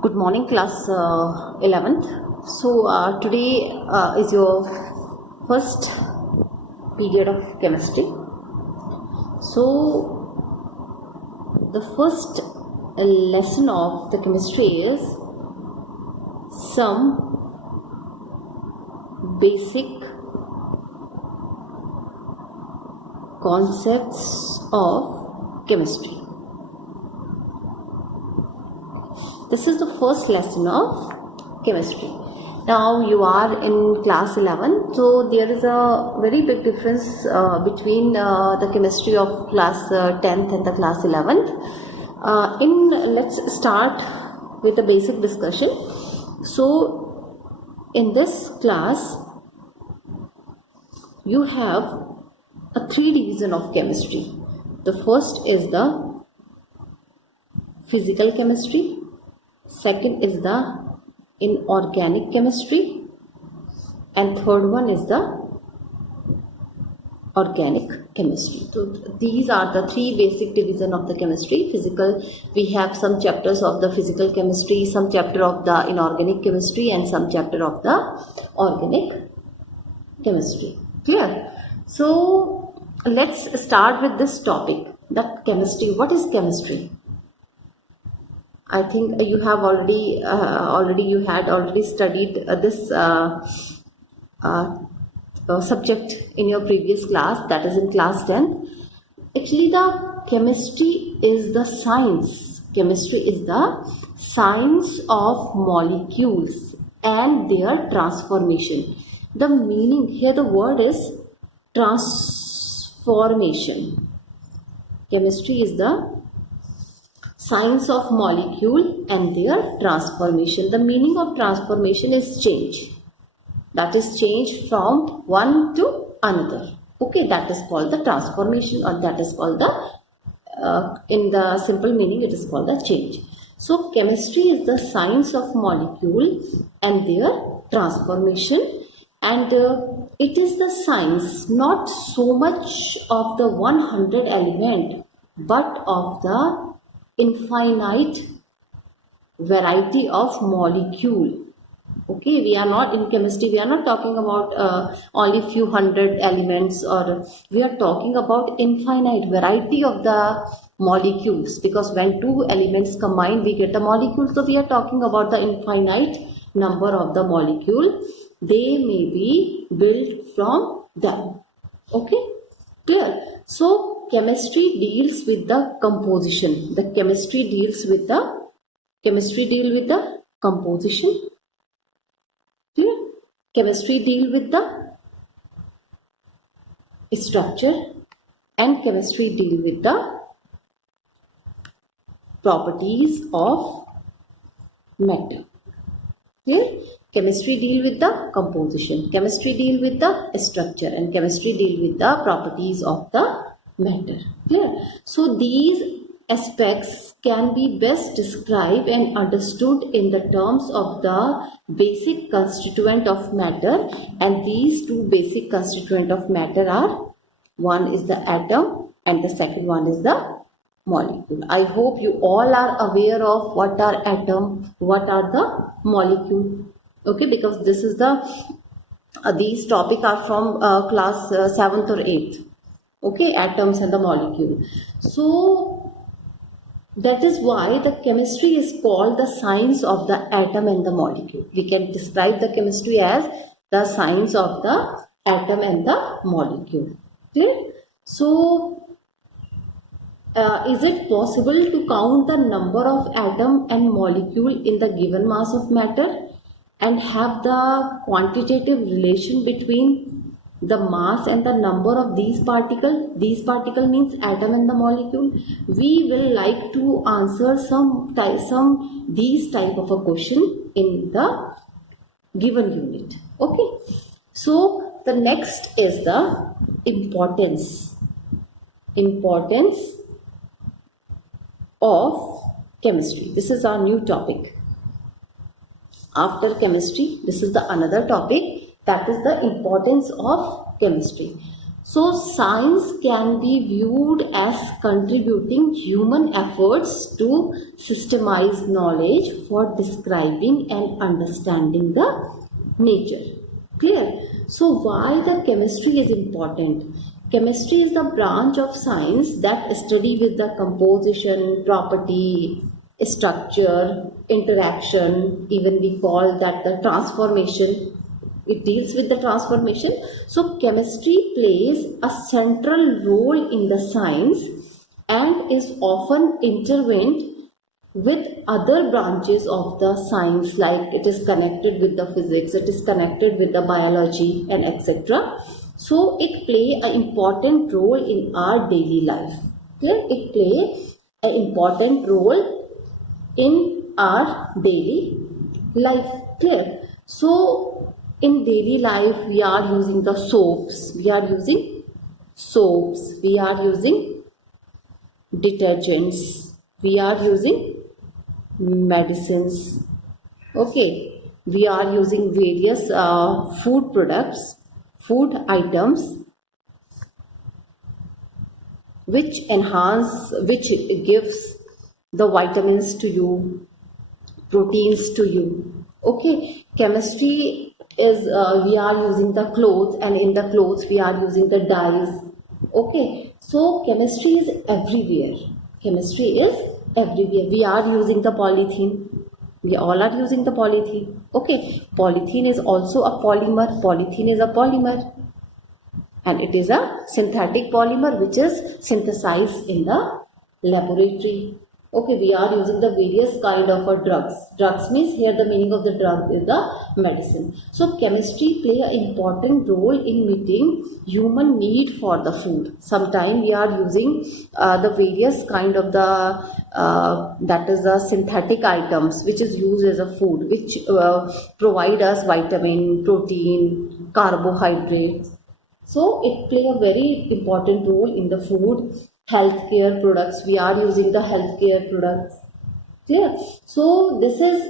Good morning, class 11th. So today is your first period of chemistry. So the first lesson of the chemistry is some basic concepts of chemistry. This is the first lesson of chemistry. Now you are in class 11, so there is a very big difference between the chemistry of class 10th and the class 11th. Let's start with the basic discussion. So in this class you have a 3 division of chemistry. The first is the physical chemistry. Second is the inorganic chemistry, and third one is the organic chemistry. So these are the 3 basic division of the chemistry. Physical, we have some chapters of the physical chemistry, some chapter of the inorganic chemistry, and some chapter of the organic chemistry. Clear? So let's start with this topic, the chemistry. What is chemistry? I think you have already studied this subject in your previous class, that is in class 10. Actually, the chemistry is the science. Chemistry is the science of molecules and their transformation. The meaning here, the word is transformation. Chemistry is the science of molecule and their transformation. The meaning of transformation is change. That is change from one to another. Okay, that is called the transformation, or that is called the, in the simple meaning, it is called the change. So chemistry is the science of molecule and their transformation, and it is the science not so much of the 100 element, but of the infinite variety of molecule. Okay, we are not in chemistry, we are not talking about only few hundred elements, or we are talking about infinite variety of the molecules, because when 2 elements combine we get a molecule. So we are talking about the infinite number of the molecule they may be built from them. Okay, clear? So chemistry deals with the composition. The chemistry deal with the composition. Clear? Chemistry deal with the structure, and chemistry deal with the properties of matter. Clear? Chemistry deal with the composition, chemistry deal with the structure, and chemistry deal with the properties of the matter. Clear? So these aspects can be best described and understood in the terms of the basic constituent of matter, and these 2 basic constituent of matter are, one is the atom and the second one is the molecule. I hope you all are aware of what are atom, what are the molecule. Okay, because this is the these topic are from class 7th or 8th. Okay, atoms and the molecule. So that is why the chemistry is called the science of the atom and the molecule. We can describe the chemistry as the science of the atom and the molecule. Clear? So is it possible to count the number of atom and molecule in the given mass of matter and have the quantitative relation between the mass and the number of these particles? These particle means atom and the molecule. We will like to answer these type of a question in the given unit. Okay. So the next is the importance of chemistry. This is our new topic. After chemistry, this is the another topic, that is the importance of chemistry. So science can be viewed as contributing human efforts to systemize knowledge for describing and understanding the nature. Clear? So why the chemistry is important? Chemistry is the branch of science that study with the composition, property, structure, interaction, even we call that the transformation. It deals with the transformation. So chemistry plays a central role in the science and is often intertwined with other branches of the science, like it is connected with the physics, it is connected with the biology, and etc. So it play an important role in our daily life. Clear? It play an important role in our daily life. Clear? So in daily life we are using the soaps, we are using detergents, we are using medicines. Okay, we are using various food products, food items which gives the vitamins to you, proteins to you. Okay, chemistry is we are using the clothes, and in the clothes we are using the dyes. Okay, so chemistry is everywhere. We are using the polythene. We all are using the polythene. Okay, polythene is also a polymer. And it is a synthetic polymer which is synthesized in the laboratory. Okay, we are using the various kind of drugs. Drugs means here the meaning of the drug is the medicine. So chemistry play an important role in meeting human need for the food. Sometimes we are using the various kind of the that is the synthetic items which is used as a food, which provide us vitamin, protein, carbohydrates. So it play a very important role in the food. Healthcare products, we are using the healthcare products. Clear? So this is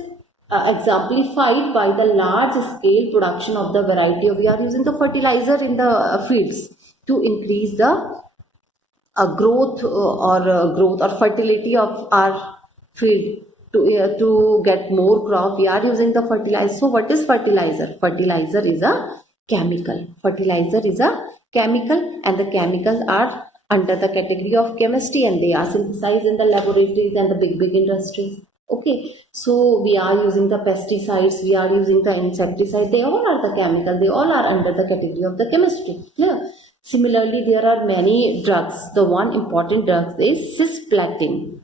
exemplified by the large scale production of the variety of, we are using the fertilizer in the fields to increase the growth or fertility of our field. To get more crop, we are using the fertilizer. So what is fertilizer? Fertilizer is a chemical. And the chemicals are under the category of chemistry, and they are synthesized in the laboratories and the big industries. Okay, so we are using the pesticides, we are using the insecticides, they all are the chemical, they all are under the category of the chemistry. Clear? Similarly, there are many drugs. The one important drug is cisplatin,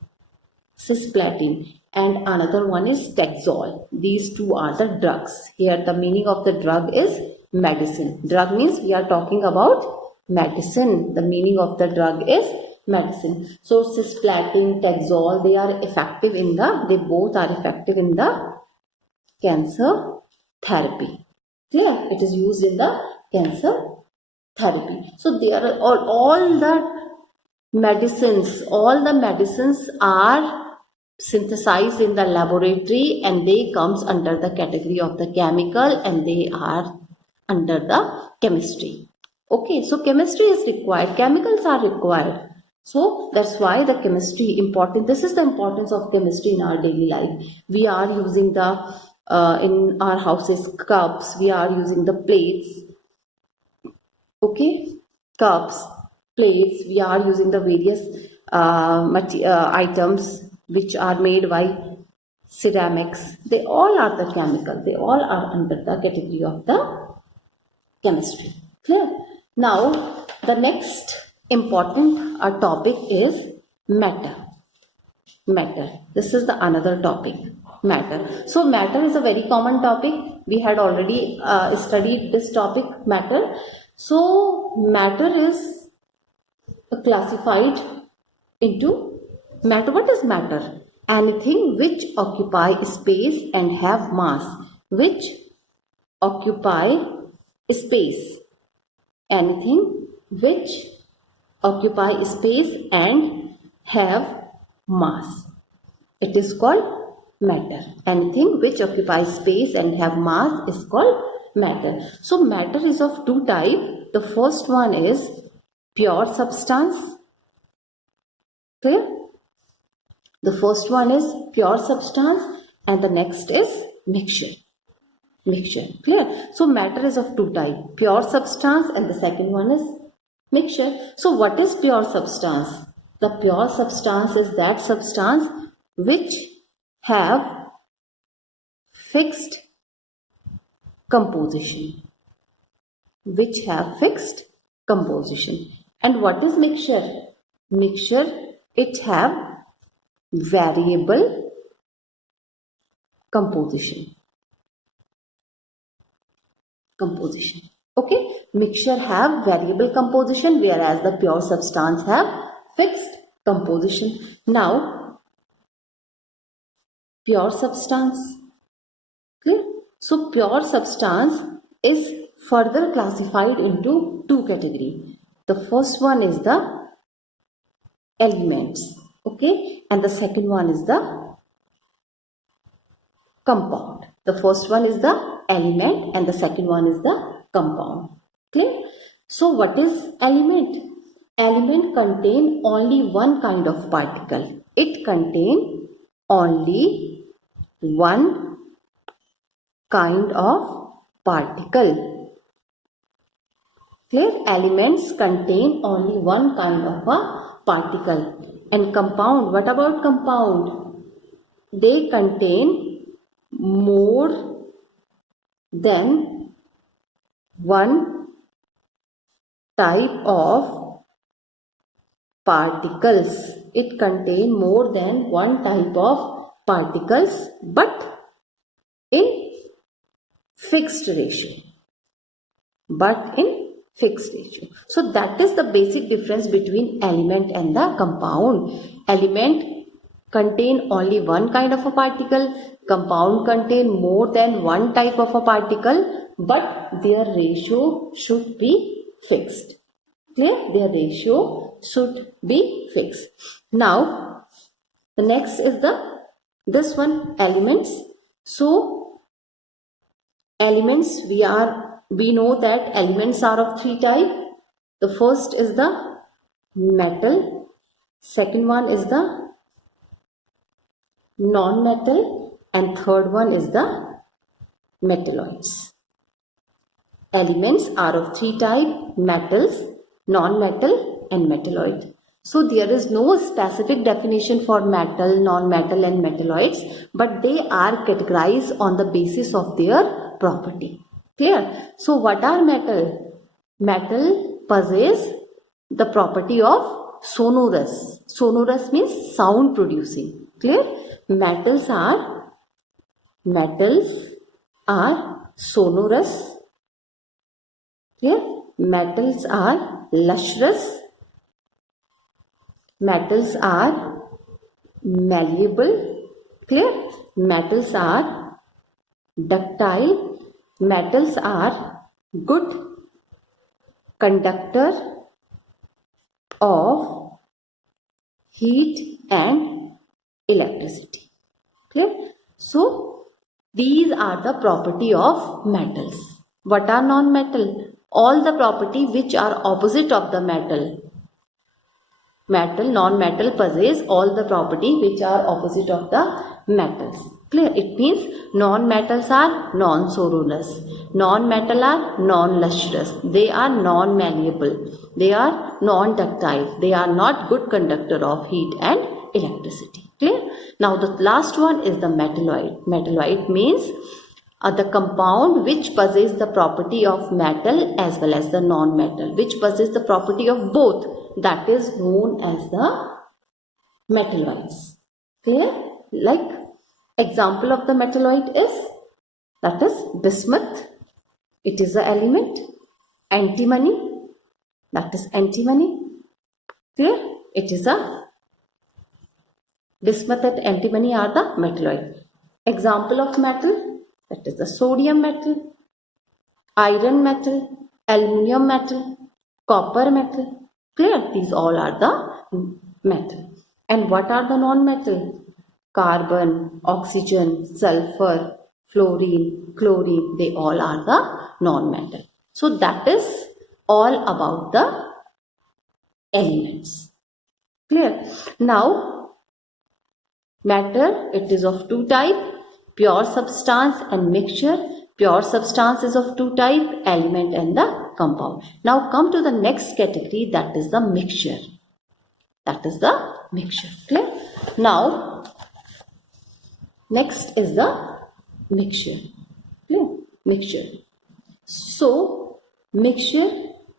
and another one is Taxol. These two are the drugs. Here the meaning of the drug is medicine. Drug means we are talking about medicine. The meaning of the drug is medicine. So cisplatin, Taxol, they both are effective in the cancer therapy. Clear? It is used in the cancer therapy. So they are all the medicines are synthesized in the laboratory, and they comes under the category of the chemical, and they are under the chemistry. Okay, so chemistry is required, chemicals are required. So that's why the chemistry important. This is the importance of chemistry in our daily life. We are using the in our houses cups, we are using the plates. Okay, cups, plates, we are using the various items which are made by ceramics. They all are the chemical, they all are under the category of the chemistry. Clear? Now the next important topic is matter. This is the another topic, matter. So matter is a very common topic. We had already studied this topic, matter. So matter is classified into matter. What is matter? Anything which occupy space and have mass. Anything which occupy space and have mass. It is called matter. Anything which occupies space and have mass is called matter. So matter is of two types. The first one is pure substance. Clear? The first one is pure substance and the next is mixture. Mixture. Clear? So matter is of two types, pure substance and the second one is mixture. So what is pure substance? The pure substance is that substance which have fixed composition. Which have fixed composition. And what is mixture? Mixture, it have variable composition. Okay, mixture have variable composition, whereas the pure substance have fixed composition. Now, pure substance. Clear? So pure substance is further classified into two categories. The first one is the elements, okay, and the second one is the compound. The first one is the element and the second one is the compound. Clear? So what is element? Element contain only one kind of particle. It contain only one kind of particle. Clear? Elements contain only one kind of a particle. And compound, what about compound? They contain more than one type of particles. It contains more than one type of particles, but in fixed ratio. So that is the basic difference between element and the compound. Element contain only one kind of a particle. Compound contain more than one type of a particle, but their ratio should be fixed. Clear? Their ratio should be fixed. Now, the next is this one, elements. So, elements, we know that elements are of three types. The first is the metal, second one is the non-metal, and third one is the metalloids. Elements are of three types, metals, non-metal and metalloid. So there is no specific definition for metal, non-metal and metalloids, but they are categorized on the basis of their property. Clear? So what are metal? Metal possess the property of sonorous. Sonorous means sound producing. Clear? Metals are sonorous. Clear? Metals are lustrous. Metals are malleable. Clear? Metals are ductile. Metals are good conductor of heat and electricity. Clear? So, these are the property of metals. What are non-metal? All the property which are opposite of the metal. Metal, non-metal possess all the property which are opposite of the metals. Clear? It means non-metals are non-sonorous. Non-metal are non-lustrous. They are non-malleable. They are non-ductile. They are not good conductor of heat and electricity. Clear? Now the last one is the metalloid. Metalloid means the compound which possess the property of metal as well as the non-metal, which possess the property of both, that is known as the metalloids. Clear? Like example of the metalloid is, that is bismuth. It is the element. Antimony, that is antimony. Clear? It is a bismuth and antimony are the metalloid. Example of metal, that is the sodium metal, iron metal, aluminium metal, copper metal. Clear? These all are the metal. And what are the non-metal? Carbon, oxygen, sulfur, fluorine, chlorine, they all are the non-metal. So that is all about the elements. Clear? Now, matter, it is of two types, pure substance and mixture. Pure substance is of two types, element and the compound. Now come to the next category, that is the mixture. That is the mixture. Clear? Now, next is the mixture. Clear? Mixture. So, mixture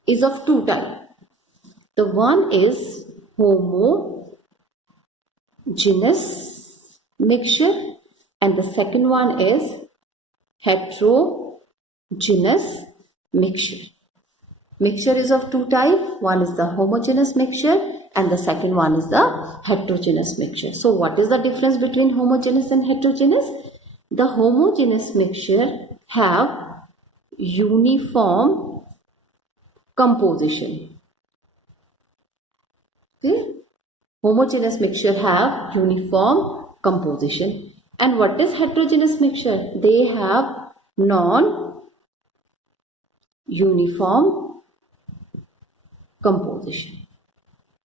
is of two types. The one is homogeneous mixture and the second one is heterogeneous mixture. Mixture is of two types. One is the homogeneous mixture and the second one is the heterogeneous mixture. So what is the difference between homogeneous and heterogeneous? The homogeneous mixture have uniform composition. Okay? Homogeneous mixture have uniform composition. And what is heterogeneous mixture? They have non-uniform composition.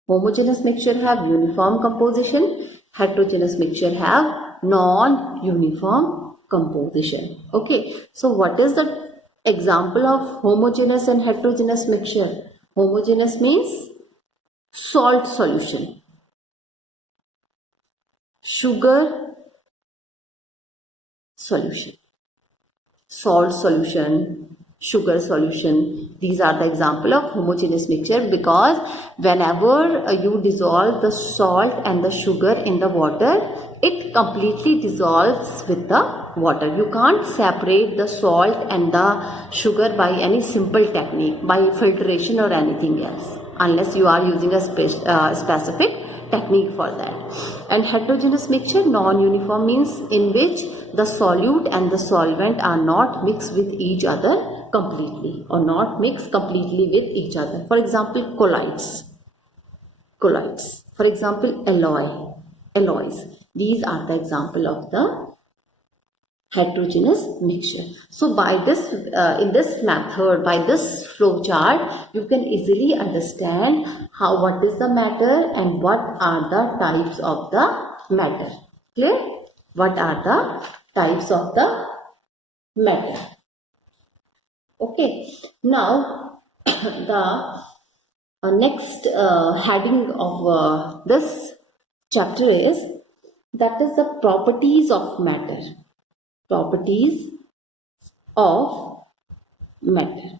Homogeneous mixture have uniform composition. Heterogeneous mixture have non-uniform composition. Okay. So what is the example of homogeneous and heterogeneous mixture? Homogeneous means salt solution, sugar solution, salt solution, sugar solution. These are the example of homogeneous mixture because whenever you dissolve the salt and the sugar in the water, it completely dissolves with the water. You can't separate the salt and the sugar by any simple technique, by filtration or anything else, unless you are using a specific technique for that. And heterogeneous mixture, non-uniform, means in which the solute and the solvent are not mixed with each other completely or not mixed completely with each other. For example, colloids. For example, alloys. These are the example of the heterogeneous mixture. So by this, in this method, by this flow chart, you can easily understand what is the matter and what are the types of the matter. Clear? What are the types of the matter? Okay. Now, the next heading of this chapter is the properties of matter. Properties of matter.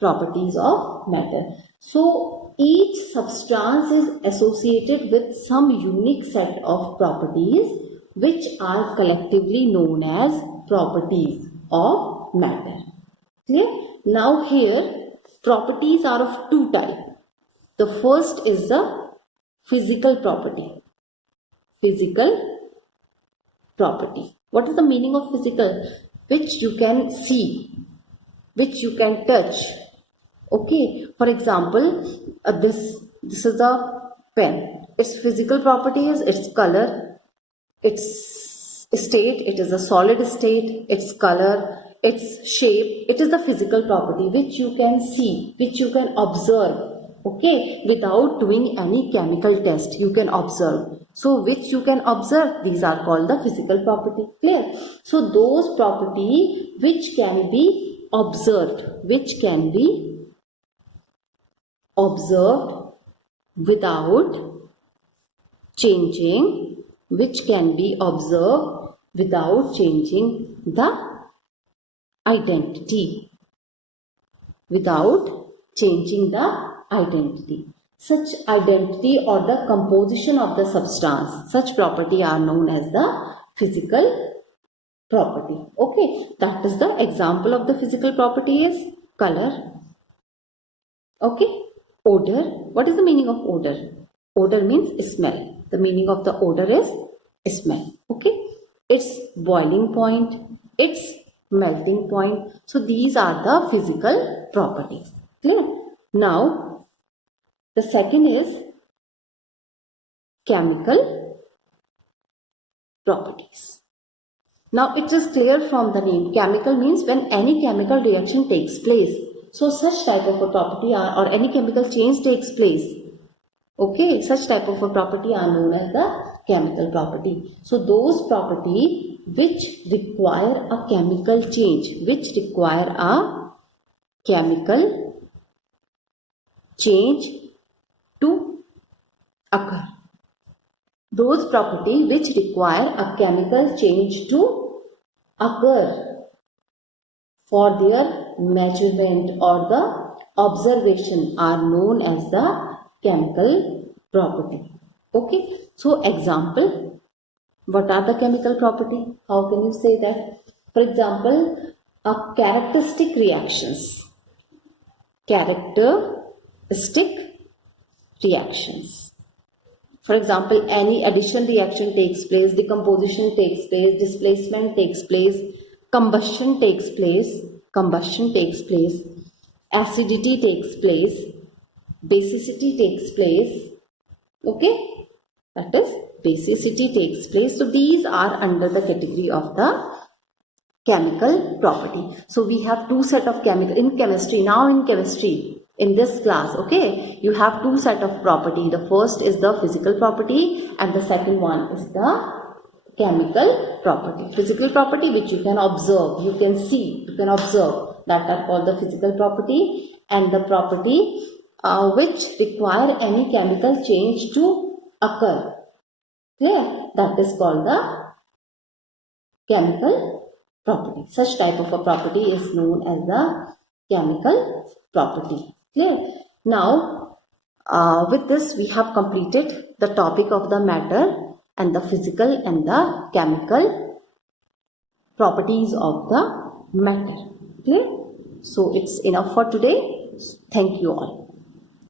Properties of matter. So each substance is associated with some unique set of properties which are collectively known as properties of matter. Clear? Now here properties are of two types. The first is the physical property. Physical property. What is the meaning of physical? Which you can see, which you can touch. Okay. For example, this is a pen. Its physical property is its color, its state, it is a solid state, its color, its shape. It is the physical property which you can see, which you can observe. Okay, without doing any chemical test, you can observe. So, which you can observe, these are called the physical property. Clear? So, those property which can be observed, without changing, the identity. Such identity or the composition of the substance, such property are known as the physical property. Okay, that is the example of the physical property is color. Okay, odor. What is the meaning of odor? Odor means smell. The meaning of the odor is smell. Okay, its boiling point, its melting point. So these are the physical properties. Clear? Now the second is chemical properties. Now it is clear from the name. Chemical means when any chemical reaction takes place. So such type of a property or any chemical change takes place. Okay, such type of a property are known as the chemical property. So those property which require a chemical change, to occur. Those property which require a chemical change to occur for their measurement or the observation are known as the chemical property. Okay, so example, what are the chemical property? How can you say that? For example, a characteristic reactions. For example, any addition reaction takes place, decomposition takes place, displacement takes place, combustion takes place, acidity takes place, basicity takes place. Okay, that is basicity takes place. So these are under the category of the chemical property. So we have two set of chemical in chemistry. Now in chemistry, in this class, okay, you have two set of property. The first is the physical property and the second one is the chemical property. Physical property which you can observe, you can see, you can observe, that are called the physical property, and the property which require any chemical change to occur. Clear? That is called the chemical property. Such type of a property is known as the chemical property. Clear? Now, with this we have completed the topic of the matter and the physical and the chemical properties of the matter. Clear? So it's enough for today. Thank you all.